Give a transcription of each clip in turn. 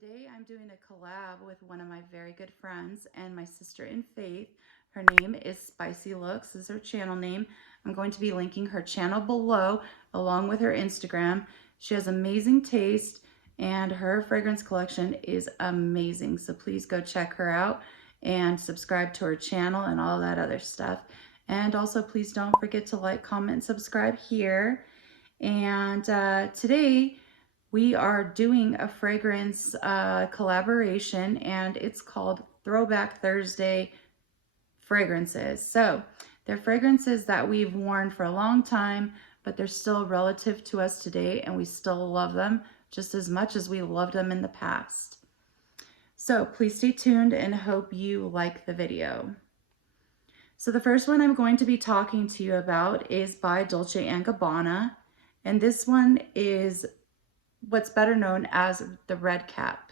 Today I'm doing a collab with one of my very good friends and my sister in faith. Her name is Spicy Looks, this is her channel name. I'm going to be linking her channel below along with her Instagram. She has amazing taste and her fragrance collection is amazing. So please go check her out and subscribe to her channel and all that other stuff. And also please don't forget to like, comment, and subscribe here. And today we are doing a fragrance collaboration, and it's called Throwback Thursday fragrances. So they're fragrances that we've worn for a long time, but they're still relative to us today, and we still love them just as much as we loved them in the past. So please stay tuned and hope you like the video. So the first one I'm going to be talking to you about is by Dolce and Gabbana, and this one is what's better known as the red cap.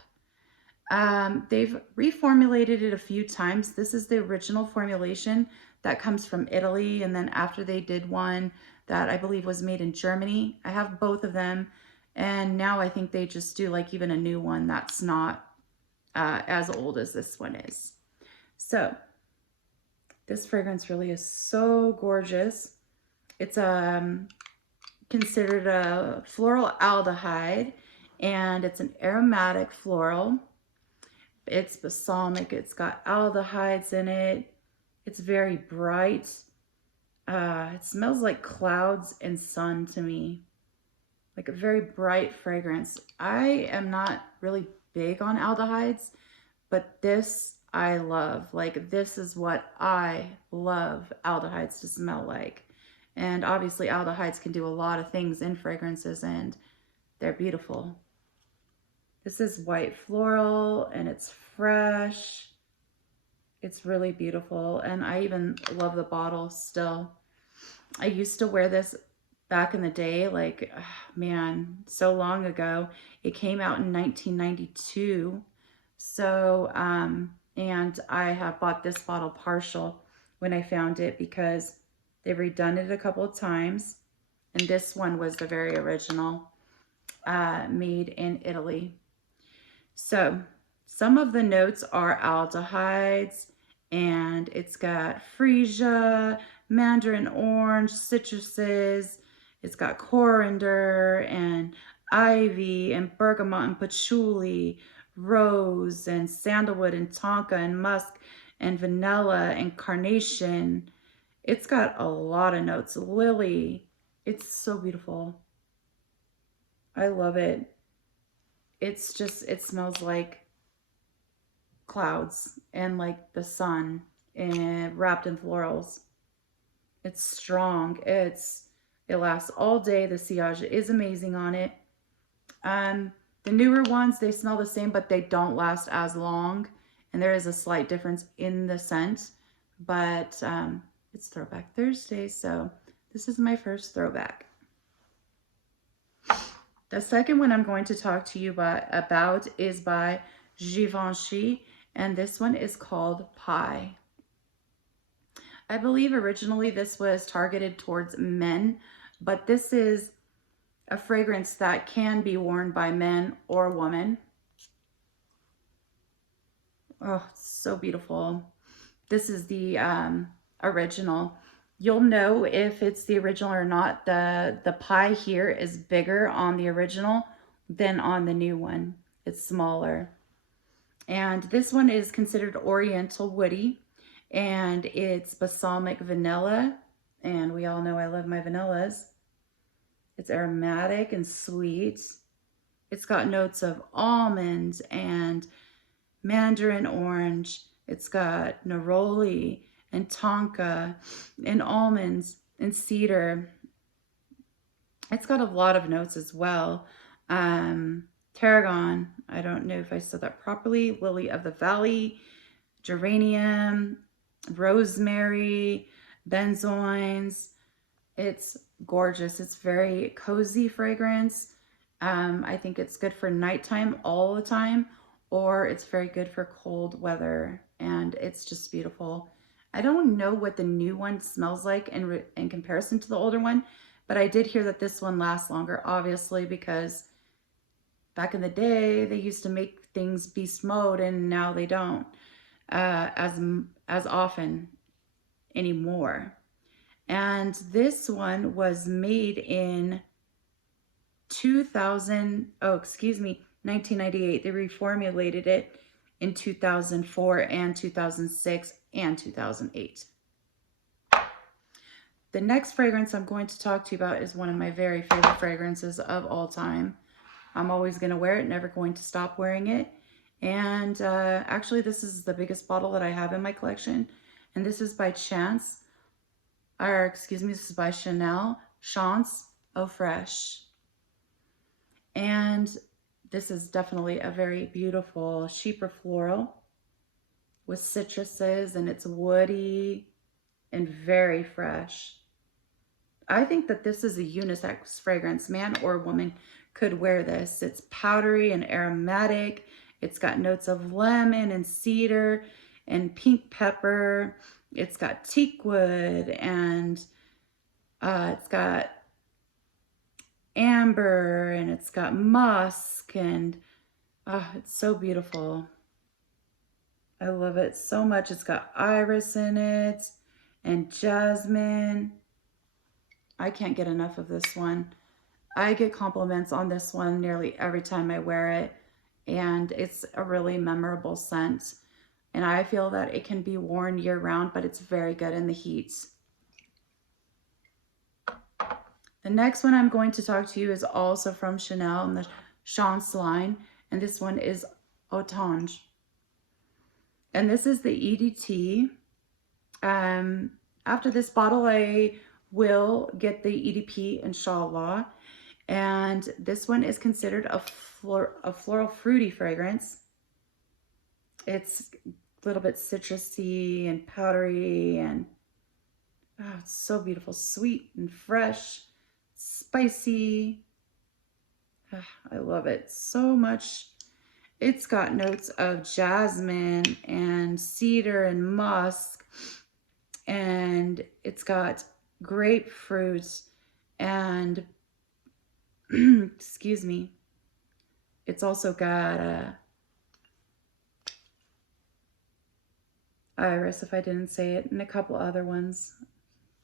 They've reformulated it a few times. This is the original formulation that comes from Italy, and then after they did one that I believe was made in Germany. I have both of them, and now I think they just do like even a new one that's not as old as this one is. So this fragrance really is so gorgeous. It's considered a floral aldehyde, and it's an aromatic floral. It's balsamic, it's got aldehydes in it. It's very bright. It smells like clouds and sun to me, like a very bright fragrance. I am not really big on aldehydes, but this I love. Like, this is what I love aldehydes to smell like. And obviously aldehydes can do a lot of things in fragrances, and they're beautiful. This is white floral and it's fresh. It's really beautiful, and I even love the bottle still. I used to wear this back in the day, like, man, so long ago. It came out in 1992. So, and I have bought this bottle partial when I found it because they've redone it a couple of times, and this one was the very original, made in Italy. So some of the notes are aldehydes, and it's got freesia, mandarin orange, citruses. It's got coriander and ivy and bergamot and patchouli, rose and sandalwood and tonka and musk and vanilla and carnation. It's got a lot of notes. Lily. It's so beautiful. I love it. It's just, it smells like clouds and like the sun and wrapped in florals. It's strong. It lasts all day. The sillage is amazing on it. The newer ones, they smell the same, but they don't last as long. And there is a slight difference in the scent, but it's Throwback Thursday, so this is my first throwback. The second one I'm going to talk to you about is by Givenchy, and this one is called Pie. I believe originally this was targeted towards men, but this is a fragrance that can be worn by men or women. Oh, it's so beautiful. This is the original. You'll know if it's the original or not. The pie here is bigger on the original than on the new one. It's smaller. And this one is considered oriental woody, and it's balsamic vanilla, and we all know I love my vanillas. It's aromatic and sweet. It's got notes of almonds and mandarin orange. It's got neroli and tonka and almonds and cedar. It's got a lot of notes as well. Tarragon, I don't know if I said that properly, lily of the valley, geranium, rosemary, benzoins. It's gorgeous. It's very cozy fragrance. I think it's good for nighttime all the time, or it's very good for cold weather, and it's just beautiful. I don't know what the new one smells like in comparison to the older one, but I did hear that this one lasts longer, obviously, because back in the day, they used to make things beast mode, and now they don't as often anymore. And this one was made in 1998. They reformulated it in 2004 and 2006 and 2008. The next fragrance I'm going to talk to you about is one of my very favorite fragrances of all time. I'm always going to wear it, never going to stop wearing it. And actually, this is the biggest bottle that I have in my collection. And this is by this is by Chanel Chance Eau Fraiche. And this is definitely a very beautiful chypre floral with citruses, and it's woody and very fresh. I think that this is a unisex fragrance. Man or woman could wear this. It's powdery and aromatic. It's got notes of lemon and cedar and pink pepper. It's got teak wood, and it's got amber, and it's got musk, and it's so beautiful. I love it so much. It's got iris in it and jasmine. I can't get enough of this one. I get compliments on this one nearly every time I wear it, and it's a really memorable scent. And I feel that it can be worn year round, but it's very good in the heat. The next one I'm going to talk to you is also from Chanel in the Chance line, and this one is Autange. And this is the EDT. After this bottle, I will get the EDP, inshallah. And this one is considered a floral fruity fragrance. It's a little bit citrusy and powdery, and it's so beautiful, sweet and fresh, spicy. I love it so much. It's got notes of jasmine and cedar and musk, and it's got grapefruit and excuse me, it's also got iris, if I didn't say it, and a couple other ones.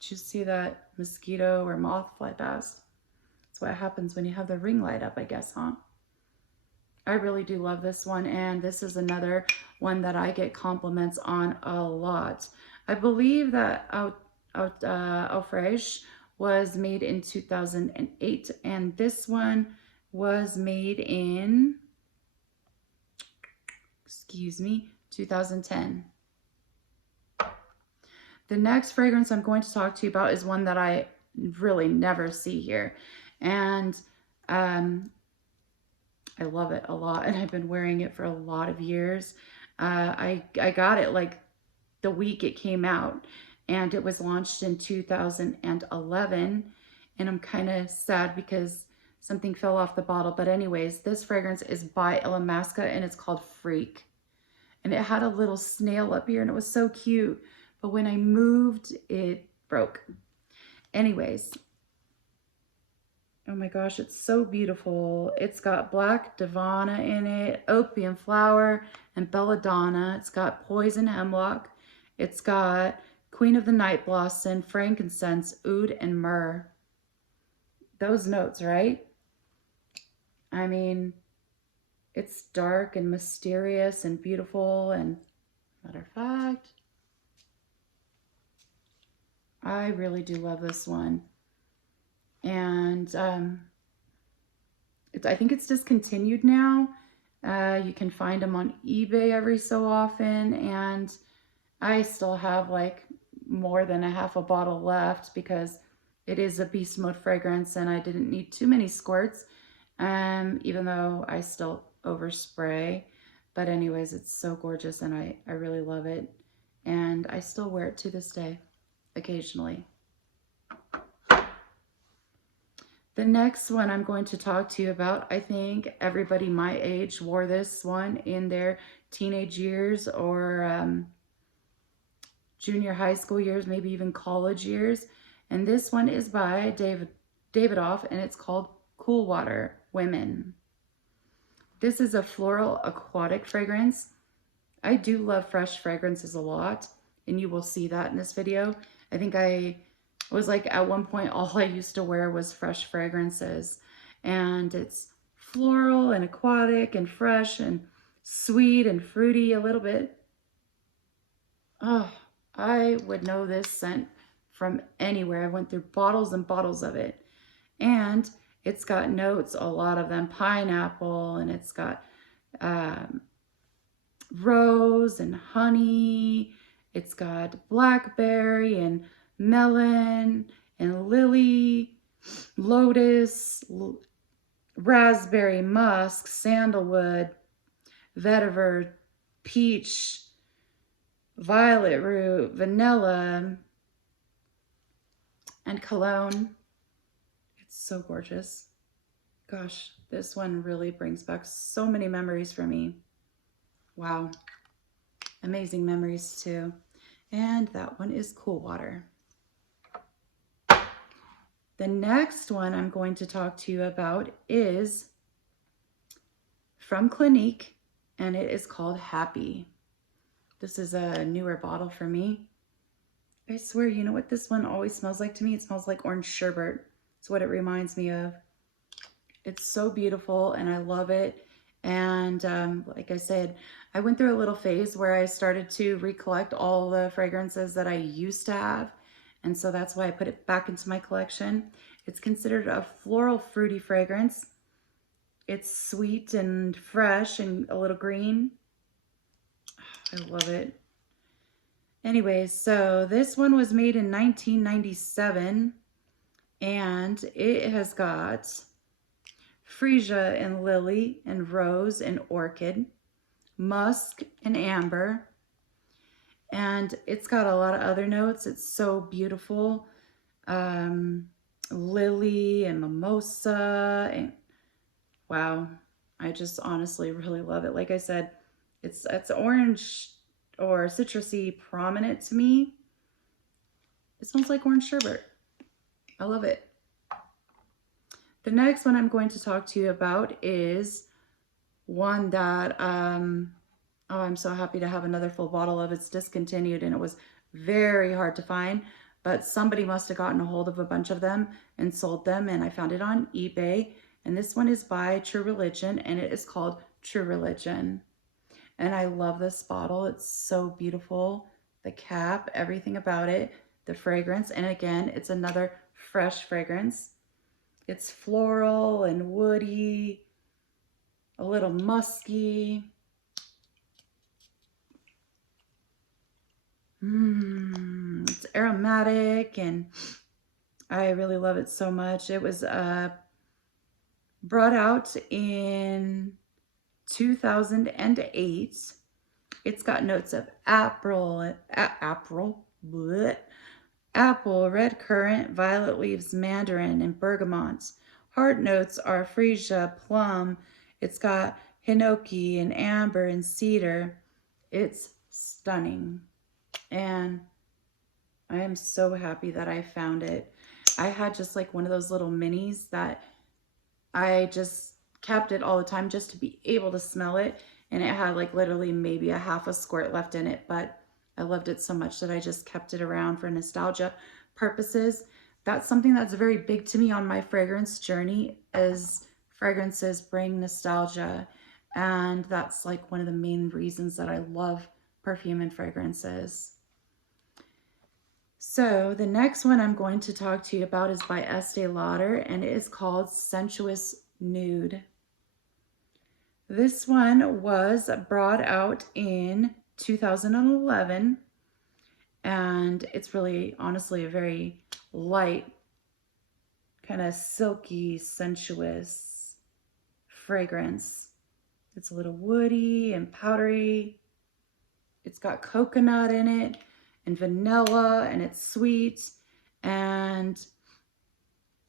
Did you see that mosquito or moth fly past? That's what happens when you have the ring light up, I guess, huh? I really do love this one, and this is another one that I get compliments on a lot. I believe that Eau Fraiche was made in 2008, and this one was made in, 2010. The next fragrance I'm going to talk to you about is one that I really never see here, and I love it a lot, and I've been wearing it for a lot of years. I got it like the week it came out, and it was launched in 2011, and I'm kind of sad because something fell off the bottle. But anyways, this fragrance is by Illamasqua, and it's called Freak. And it had a little snail up here, and it was so cute. But when I moved, it broke. Anyways, oh my gosh, it's so beautiful. It's got black Davana in it, opium flower, and belladonna. It's got poison hemlock. It's got Queen of the Night Blossom, frankincense, oud, and myrrh. Those notes, right? I mean, it's dark and mysterious and beautiful, and matter of fact, I really do love this one. And I think it's discontinued now. You can find them on eBay every so often, and I still have like more than a half a bottle left because it is a beast mode fragrance, and I didn't need too many squirts, even though I still overspray. But anyways, it's so gorgeous, and I really love it, and I still wear it to this day occasionally. The next one I'm going to talk to you about, I think everybody my age wore this one in their teenage years or junior high school years, maybe even college years. And this one is by Davidoff, and it's called Cool Water Women. This is a floral aquatic fragrance. I do love fresh fragrances a lot, and you will see that in this video. I think I was like, at one point, all I used to wear was fresh fragrances. And it's floral and aquatic and fresh and sweet and fruity a little bit. Oh, I would know this scent from anywhere. I went through bottles and bottles of it. And it's got notes, a lot of them, pineapple, and it's got rose and honey. It's got blackberry and melon and lily, lotus, raspberry, musk, sandalwood, vetiver, peach, violet root, vanilla, and cologne. It's so gorgeous. Gosh, this one really brings back so many memories for me. Wow. Amazing memories too. And that one is Cool Water. The next one I'm going to talk to you about is from Clinique, and it is called Happy. This is a newer bottle for me. I swear, you know what this one always smells like to me? It smells like orange sherbet. It's what it reminds me of. It's so beautiful and I love it. And like I said, I went through a little phase where I started to recollect all the fragrances that I used to have. And so that's why I put it back into my collection. It's considered a floral fruity fragrance. It's sweet and fresh and a little green. I love it. Anyways, so this one was made in 1997 and it has got freesia and lily and rose and orchid, musk and amber, and it's got a lot of other notes. It's so beautiful. Lily and mimosa, and wow, I just honestly really love it. Like I said, it's orange or citrusy prominent to me. It smells like orange sherbet. I love it. The next one I'm going to talk to you about is one that, oh, I'm so happy to have another full bottle of. It's discontinued and it was very hard to find, but somebody must have gotten a hold of a bunch of them and sold them, and I found it on eBay. And this one is by True Religion, and it is called True Religion. And I love this bottle. It's so beautiful. The cap, everything about it, the fragrance. And again, it's another fresh fragrance. It's floral and woody, a little musky. It's aromatic, and I really love it so much. It was brought out in 2008. It's got notes of apple, red currant, violet leaves, mandarin, and bergamot. Heart notes are freesia, plum. It's got hinoki and amber and cedar. It's stunning. And I am so happy that I found it. I had just like one of those little minis that I just kept it all the time just to be able to smell it. And it had like literally maybe a half a squirt left in it, but I loved it so much that I just kept it around for nostalgia purposes. That's something that's very big to me on my fragrance journey, is fragrances bring nostalgia. And that's like one of the main reasons that I love perfume and fragrances. So the next one I'm going to talk to you about is by Estee Lauder, and it is called Sensuous Nude. This one was brought out in 2011, and it's really, honestly, a very light, kind of silky, sensuous fragrance. It's a little woody and powdery. It's got coconut in it and vanilla, and it's sweet, and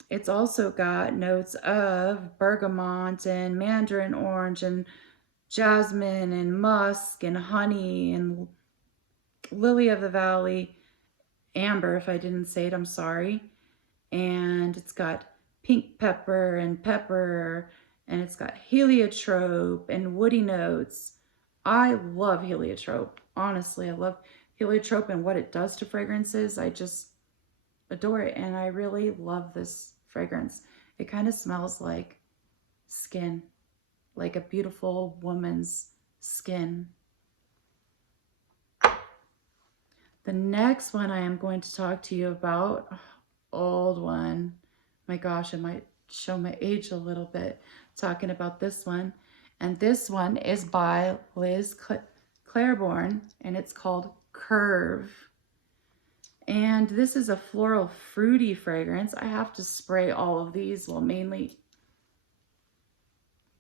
it's also got notes of bergamot and mandarin orange and jasmine and musk and honey and lily of the valley, amber. If I didn't say it, I'm sorry. And it's got pink pepper and pepper and it's got heliotrope and woody notes. I love heliotrope. Honestly, I love heliotrope and what it does to fragrances. I just adore it, and I really love this fragrance. It kind of smells like skin, like a beautiful woman's skin. The next one I am going to talk to you about, old one. My gosh, I might show my age a little bit talking about this one. And this one is by Liz Claiborne, and it's called Curve. And this is a floral fruity fragrance. I have to spray all of these, well, mainly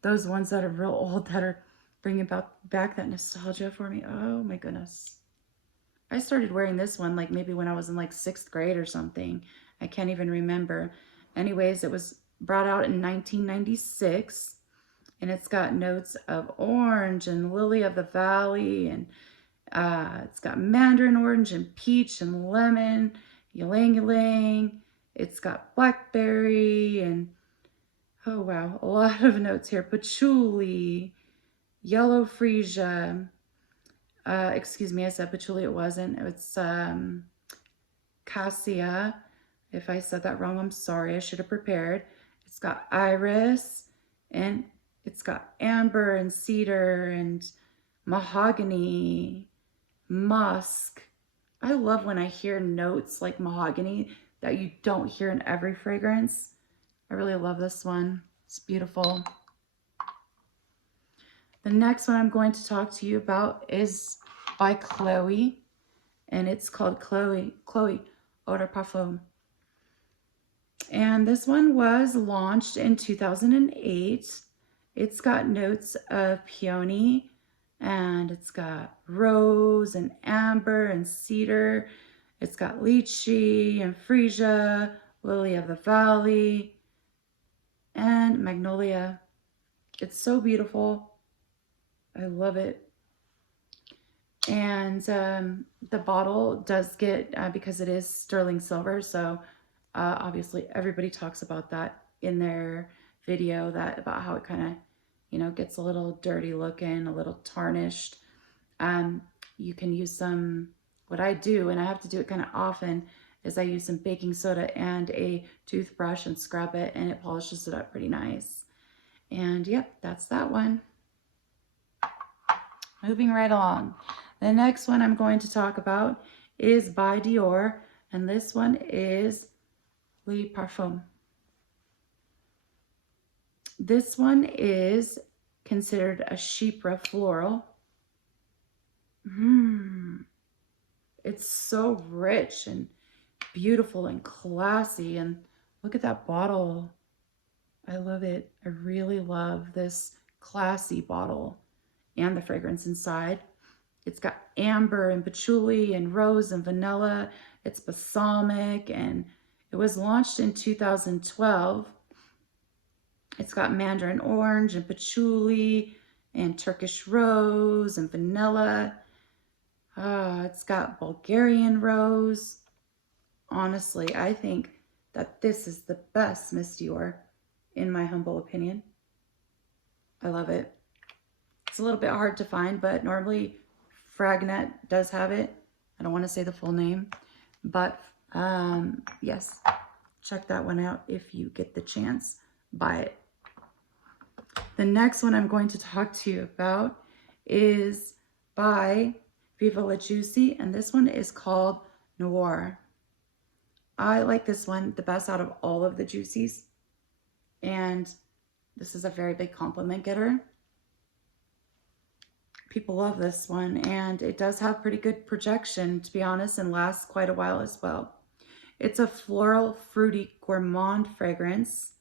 those ones that are real old that are bringing back that nostalgia for me. Oh my goodness. I started wearing this one like maybe when I was in like 6th grade or something. I can't even remember. Anyways, it was brought out in 1996, and it's got notes of orange and lily of the valley, and it's got mandarin orange and peach and lemon, ylang ylang. It's got blackberry and, oh wow, a lot of notes here. Patchouli, yellow freesia. Excuse me, I said patchouli, it wasn't. It's cassia. If I said that wrong, I'm sorry. I should have prepared. It's got iris, and it's got amber and cedar and mahogany, musk. I love when I hear notes like mahogany that you don't hear in every fragrance. I really love this one. It's beautiful. The next one I'm going to talk to you about is by Chloe, and it's called Chloe Eau de Parfum. And this one was launched in 2008. It's got notes of peony, and it's got rose and amber and cedar. It's got lychee and freesia, lily of the valley, and magnolia. It's so beautiful. I love it. And the bottle does get, because it is sterling silver, so obviously everybody talks about that in their video, that about how it kind of, you know, gets a little dirty looking, a little tarnished. You can use some, what I do, and I have to do it kind of often, is I use some baking soda and a toothbrush and scrub it, and it polishes it up pretty nice. And yep, that's that one. Moving right along. The next one I'm going to talk about is by Dior, and this one is Le Parfum. This one is considered a chypre floral. It's so rich and beautiful and classy, and look at that bottle. I love it. I really love this classy bottle and the fragrance inside. It's got amber and patchouli and rose and vanilla. It's balsamic, and it was launched in 2012. It's got mandarin orange and patchouli and Turkish rose and vanilla. It's got Bulgarian rose. Honestly, I think that this is the best Miss Dior, in my humble opinion. I love it. It's a little bit hard to find, but normally Fragnet does have it. I don't want to say the full name, but yes, check that one out if you get the chance. Buy it. The next one I'm going to talk to you about is by Viva La Juicy, and this one is called Noir. I like this one the best out of all of the Juicies, and this is a very big compliment getter. People love this one, and it does have pretty good projection, to be honest, and lasts quite a while as well. It's a floral, fruity, gourmand fragrance,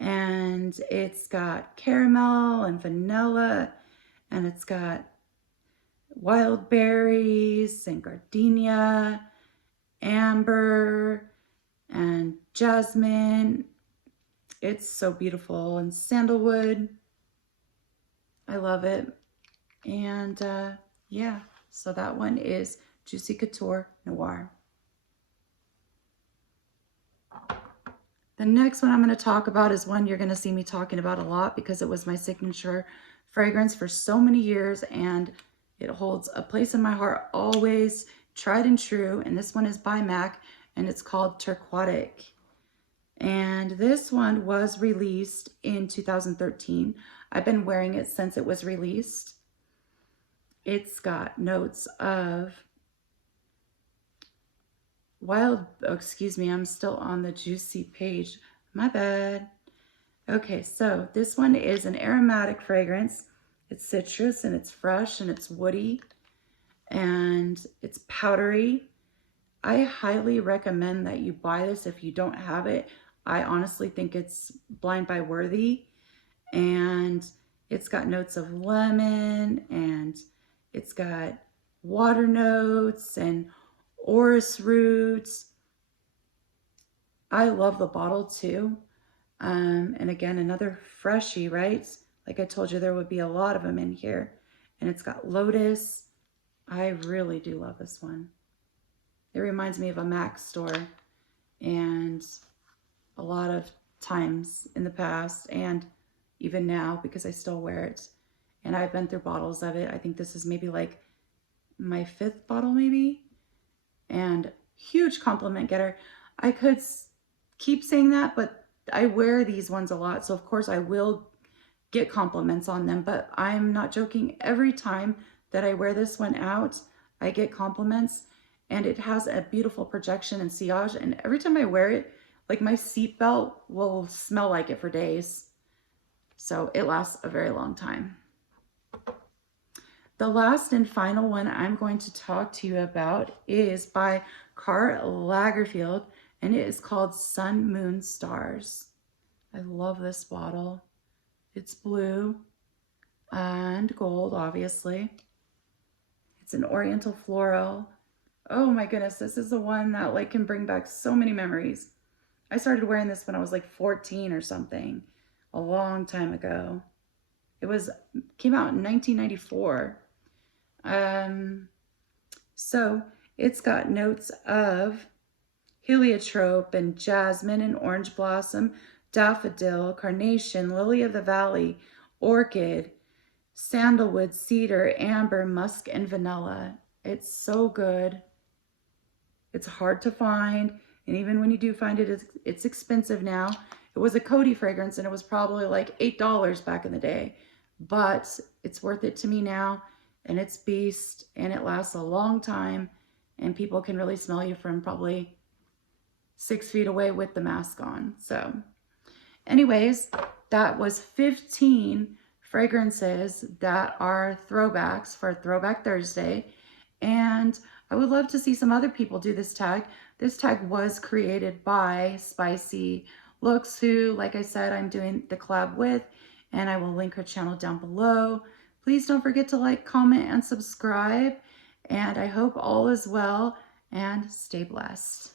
and it's got caramel and vanilla, and it's got wild berries and gardenia, amber, and jasmine. It's so beautiful, and sandalwood. I love it. And yeah, so that one is Juicy Couture Noir. The next one I'm going to talk about is one you're going to see me talking about a lot because it was my signature fragrance for so many years and it holds a place in my heart always, tried and true. And this one is by MAC and it's called Turquoise. And this one was released in 2013. I've been wearing it since it was released. It's got notes of excuse me, I'm still on the Juicy page. My bad. Okay, so this one is an aromatic fragrance. It's citrus and it's fresh and it's woody and it's powdery. I highly recommend that you buy this if you don't have it. I honestly think it's blind buy worthy, and it's got notes of lemon and it's got water notes and orris roots. I love the bottle too. And again, another freshie, right? Like I told you, there would be a lot of them in here. And it's got lotus. I really do love this one. It reminds me of a MAC store, and a lot of times in the past and even now because I still wear it. And I've been through bottles of it. I think this is maybe like my 5th bottle maybe. And huge compliment getter. I could keep saying that, but I wear these ones a lot. So of course I will get compliments on them, but I'm not joking. Every time that I wear this one out, I get compliments, and it has a beautiful projection and sillage. And every time I wear it, like my seatbelt will smell like it for days. So it lasts a very long time. The last and final one I'm going to talk to you about is by Karl Lagerfeld, and it is called Sun, Moon, Stars. I love this bottle. It's blue and gold, obviously. It's an oriental floral. Oh my goodness, this is the one that like can bring back so many memories. I started wearing this when I was like 14 or something, a long time ago. It came out in 1994. So it's got notes of heliotrope and jasmine and orange blossom, daffodil, carnation, lily of the valley, orchid, sandalwood, cedar, amber, musk, and vanilla. It's so good. It's hard to find, and even when you do find it, it's expensive now. It was a Coty fragrance, and it was probably like $8 back in the day, but it's worth it to me now, and it's beast, and it lasts a long time, and people can really smell you from probably 6 feet away with the mask on. So anyways, that was 15 fragrances that are throwbacks for Throwback Thursday, and I would love to see some other people do this tag. This tag was created by Spicy Looks, who, like I said, I'm doing the collab with, and I will link her channel down below. Please don't forget to like, comment, and subscribe, and I hope all is well, and stay blessed.